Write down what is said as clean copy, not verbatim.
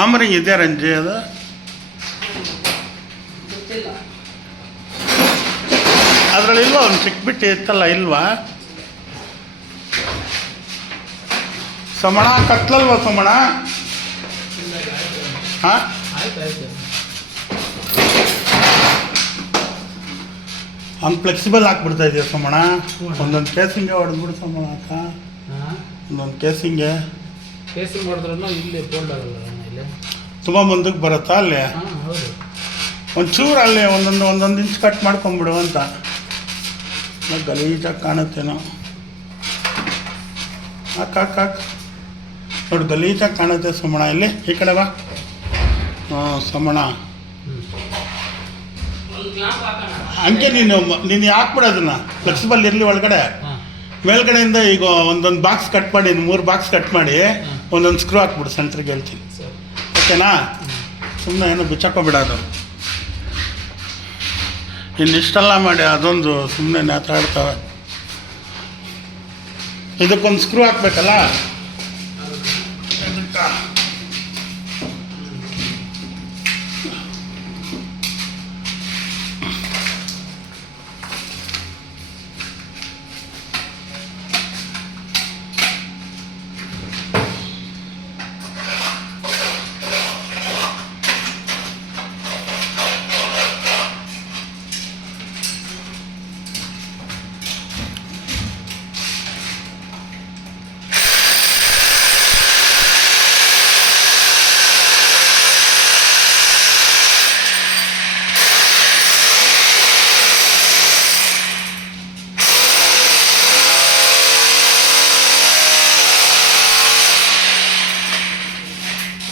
ಆಮರಿಂಗ್ ಇದೆಯಾ ರಂಜಿ ಅದು? ಅದರಲ್ಲಿ ಇಲ್ವಾ ಒಂದು ಚಿಕ್ಕಬಿಟ್ಟು ಇತ್ತಲ್ಲ ಇಲ್ವಾ? ಸಮಣ ಕತ್ಲಲ್ವಾ ಸಮಣ? ಹಾಂ, ಹಂಗೆ ಫ್ಲೆಕ್ಸಿಬಲ್ ಹಾಕ್ಬಿಡ್ತಾ ಇದೆಯಾ ಸಮಣ? ಒಂದೊಂದು ಕೇಸಿಂಗೆ ಹೊಡೆದ್ಬಿಡು ಸಮಣ ಅಕ್ಕ. ಒಂದೊಂದು ಕೇಸಿಂಗ್ ಹೊಡೆದ್ರೂ ಇಲ್ಲಿ ಫೋಲ್ಡ್ ಆಗಲ್ಲ. ಇಲ್ಲಿ ತುಂಬ ಮುಂದಕ್ಕೆ ಬರುತ್ತಾ ಅಲ್ಲಿ? ಹೌದು. ಒಂಚೂರು ಅಲ್ಲಿ ಒಂದೊಂದು ಇಂಚ್ ಕಟ್ ಮಾಡ್ಕೊಂಬಿಡು ಅಂತ. ಗಲೀಜಾಗಿ ಕಾಣುತ್ತೇನೋ. ಹಾಕು ನೋಡಿ, ಗಲೀಜಾಗಿ ಕಾಣುತ್ತೆ ಸಮಣ. ಇಲ್ಲಿ ಈ ಕಡೆ ಬಾ. ಹಾಂ ಸಮಣ, ಹಂಗೆ ನೀನು ಹಾಕ್ಬಿಡೋದನ್ನ ಫ್ಲೆಕ್ಸಿಬಲ್ ಇರಲಿ ಒಳಗಡೆ. ಮೇಲ್ಗಡೆಯಿಂದ ಈಗ ಒಂದೊಂದು ಬಾಕ್ಸ್ ಕಟ್ ಮಾಡಿ, 3 ಬಾಕ್ಸ್ ಕಟ್ ಮಾಡಿ ಒಂದೊಂದು ಸ್ಕ್ರೂ ಹಾಕ್ಬಿಡು ಸೆಂಟ್ರಿಗೆ, ಹೇಳ್ತೀನಿ. ಓಕೆನಾ? ಸುಮ್ಮನೆ ಏನೋ ಬಿಚ್ಚಾಕೋಬಿಡೋದು. ಇನ್ನಿಷ್ಟೆಲ್ಲ ಮಾಡಿ ಅದೊಂದು ಸುಮ್ಮನೆ ನೇತಾಡ್ತವೆ. ಇದಕ್ಕೊಂದು ಸ್ಕ್ರೂ ಹಾಕ್ಬೇಕಲ್ಲ.